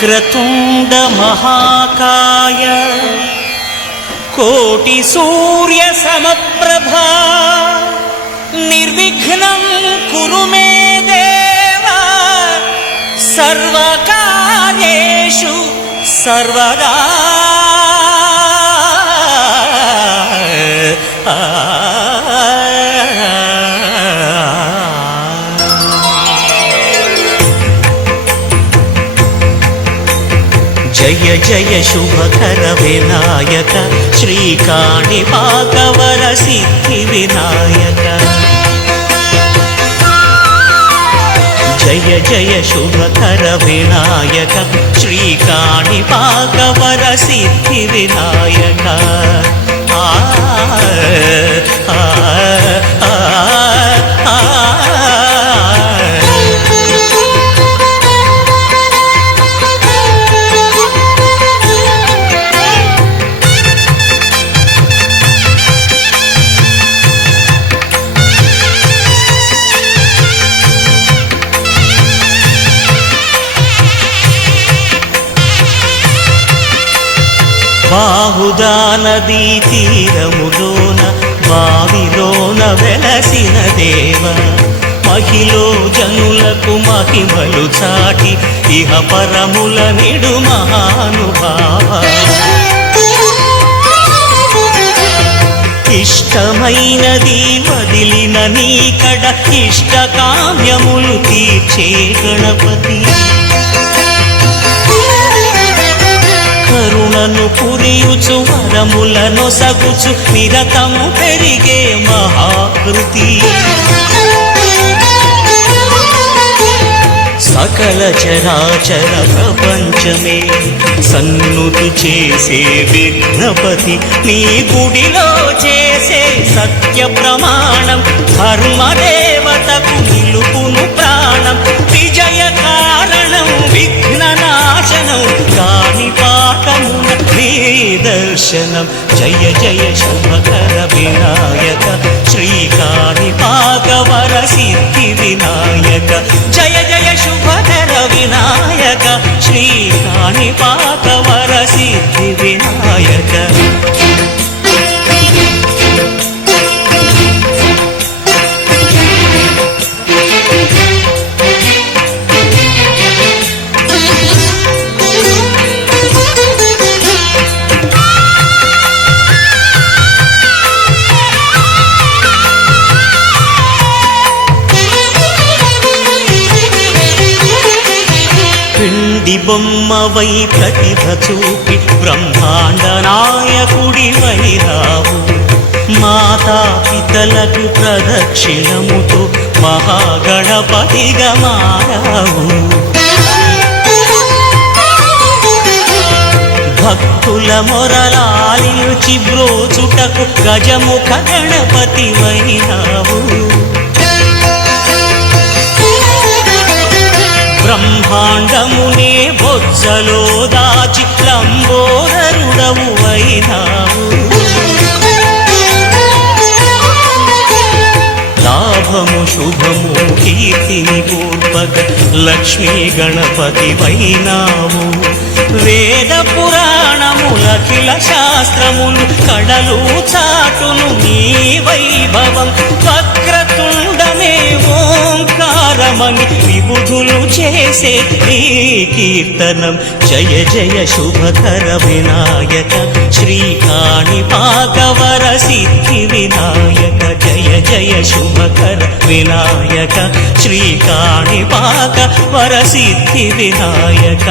వక్రతుండ మహాకాయ కోటి సూర్య సమప్రభా నిర్విఘ్నం కురు మే దేవ సర్వకార్యేషు సర్వదా. జయ జయ శుభకర వినాయక శ్రీకాణిపాకవర సిద్ధి వినాయక. జయ జయ శుభకర వినాయక శ్రీకాణిపాకవర సిద్ధి వినాయక. బాహుదా నదీ తీరములోన బావిలోన వెలసిన దేవ మహిలో జనులకు మహిమలు చాటి ఇహ పరముల నిడు మహానుభావ. ఇష్టమైనది వదిలిన నీకడ ఇష్టకామ్యములు తీర్చే గణపతి. కరుణను పురియుచు వరములను సగుచు నిరతము పెరిగే మహాకృతి. సకల చరాచర ప్రపంచమే సన్నుతి చేసే విఘ్నపతి. నీ గుడిలో చేసే సత్య ప్రమాణం ధర్మదేవతకు నిలుపును ప్రాణం. విజయ కారణం విఘ్న నాశనం కాణిపాకమున నీ దర్శనం. జయ జయ శుభకర వినాయక శ్రీకాణిపాకవర సిద్ధి వినాయక. జయ జయ శుభకర వినాయక శ్రీకాణిపాకవర సిద్ధి వినాయక. బొమ్మవై ప్రతిభ చూపి బ్రహ్మాండ నాయకుడివైరావు. మాతా పితలకు ప్రదక్షిణముతో మహాగణపతిగా మారావు. భక్తుల మొరలాలించి బ్రోచుటకు గజముఖ గణపతివైరావు. బ్రహ్మాండమునే బొజ్జలో దాచి లంబోదరుడవు అయినావు. లాభము శుభము కీర్తిని పూర్వక లక్ష్మీ గణపతి వైనావు. వేద పురాణములఖిల శాస్త్రములు కడలు చాటును నీ వైభవం. వక్రతుండమే ఓంకారమని విబుధులు చేసే నీ కీర్తనం. జయ జయ శుభకర వినాయక శ్రీకాణిపాకవర సిద్ధి వినాయక. జయ జయ శుభకర వినాయక శ్రీకాణిపాకవర సిద్ధి వినాయక.